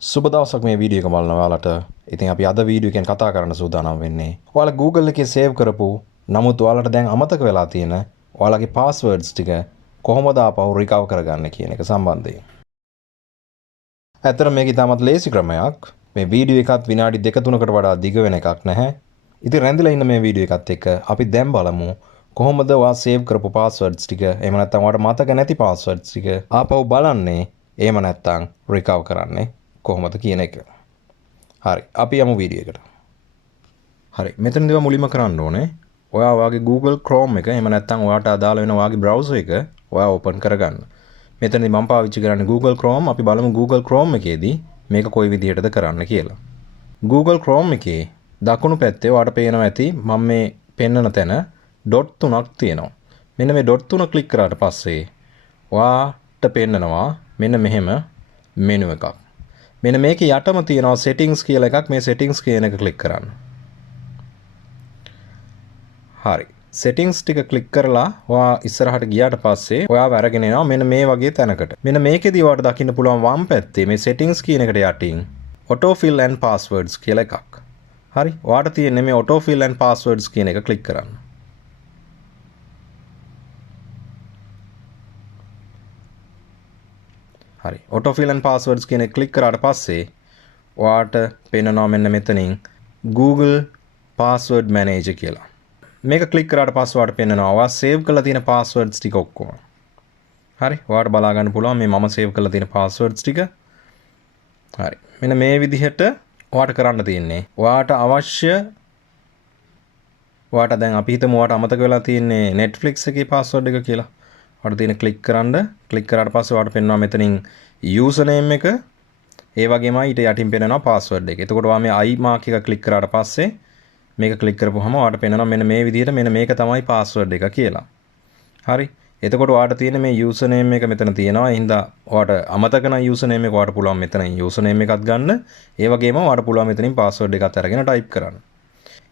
සුබ දවසක් මේ වීඩියෝ එක බලන ඔයාලට. ඉතින් අපි අද වීඩියෝ එකෙන් කතා කරන්න සූදානම් වෙන්නේ. ඔයාලා Google එකේ සේව් කරපු නමුත් ඔයාලට දැන් අමතක වෙලා තියෙන ඔයාලගේ passwords ටික කොහොමද ආපහු recover කරගන්නේ කියන එක සම්බන්ධයෙන්. ඇත්තට මේක ඉතාමත් ලේසි ක්‍රමයක්. මේ වීඩියෝ එකත් විනාඩි 2-3කට වඩා දිග වෙන එකක් නැහැ. ඉතින් රැඳිලා ඉන්න මේ වීඩියෝ එකත් එක්ක අපි දැන් බලමු කොහොමද ඔයා සේව් කරපු passwords ටික එහෙම නැත්නම් ඔයාලට මතක නැති passwords ටික ආපහු බලන්නේ එහෙම නැත්නම් recover කරන්නේ කොහොමද කියන එක. හරි. අපි යමු වීඩියෝ එකට. හරි. මෙතනදී මුලින්ම කරන්න ඕනේ ඔයා ඔයාගේ Google Chrome එක එහෙම නැත්නම් ඔයාට අදාළ වෙන ඔයාගේ browser එක ඔයා open කරගන්න. මෙතනදී මම පාවිච්චි කරන්නේ Google Chrome. අපි බලමු Google Chrome එකේදී මේක කොයි විදිහටද කරන්න කියලා. Google Chrome එකේ දකුණු පැත්තේ ඔයාට පේනවා ඇති මම මේ පෙන්වන තැන ඩොට් තුනක් තියෙනවා. මෙන්න මේ ඩොට් තුන ක්ලික් කරාට පස්සේ ඔයාට පෙන්නනවා මෙන්න මෙහෙම මෙනු එකක්. මෙන්න මේක යටම තියෙනවා settings කියලා එකක්. මේ settings කියන එක ක්ලික් කරන්න. හරි. settings ටික ක්ලික් කරලා ඔයා ඉස්සරහට ගියාට පස්සේ ඔයාව අරගෙන එනවා මෙන්න මේ වගේ තැනකට. මෙන්න මේකෙදී ඔයාට දකින්න පුළුවන් වම් පැත්තේ මේ settings කියන එකට යටින් autofill and passwords කියලා එකක්. හරි. ඔයාට තියෙන්නේ මේ autofill and passwords කියන එක ක්ලික් කරන්න. හරි. autofill and passwords කියන එක ක්ලික් කරාට පස්සේ ඔයාට පේනවා මෙන්න මෙතනින් Google password manager කියලා. මේක ක්ලික් කරාට පස්සේ ඔයාට පේනවා ඔයා සේව් කරලා තියෙන passwords ටික ඔක්කොම. හරි. ඔයාට බලා ගන්න පුළුවන් මේ මම සේව් කරලා තියෙන passwords ටික. හරි. මෙන්න මේ විදිහට ඔයාට කරන්න තියෙන්නේ. ඔයාට අවශ්‍ය ඔයාට දැන් අපි හිතමු ඔයාට අමතක වෙලා තියෙන්නේ Netflix එකේ password එක කියලා. ඔයාට තියෙන ක්ලික් කරන්න. ක්ලික් කරාට පස්සේ ඔයාට පෙන්වනවා මෙතනින් username එක ඒ වගේම ඊට යටින් පෙන්නනවා password එක. එතකොට ඔයා මේ i mark එක ක්ලික් කරාට පස්සේ මේක ක්ලික් කරපුවාම ඔයාට පෙන්නනවා මෙන්න මේ විදිහට මෙන්න මේක තමයි password එක කියලා. හරි. එතකොට ඔයාට තියෙන මේ username එක මෙතන තියෙනවා. ඒ හින්දා ඔයාට අමතක නම් username එක ඔයාට පුළුවන් මෙතනින් username එකත් ගන්න. ඒ වගේම ඔයාට පුළුවන් මෙතනින් password එකත් අරගෙන type කරන්න.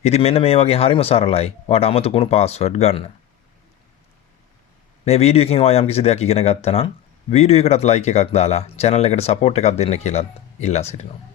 ඉතින් මෙන්න මේ වගේ හරිම සරලයි. ඔයාට අමතකුණු password ගන්න. මේ වීඩියෝ එකකින් ඔයා යම් කිසි දෙයක් ඉගෙන ගත්තා නම් වීඩියෝ එකටත් ලයික් එකක් දාලා channel එකට support එකක් දෙන්න කියලාත් ඉල්ලා සිටිනවා.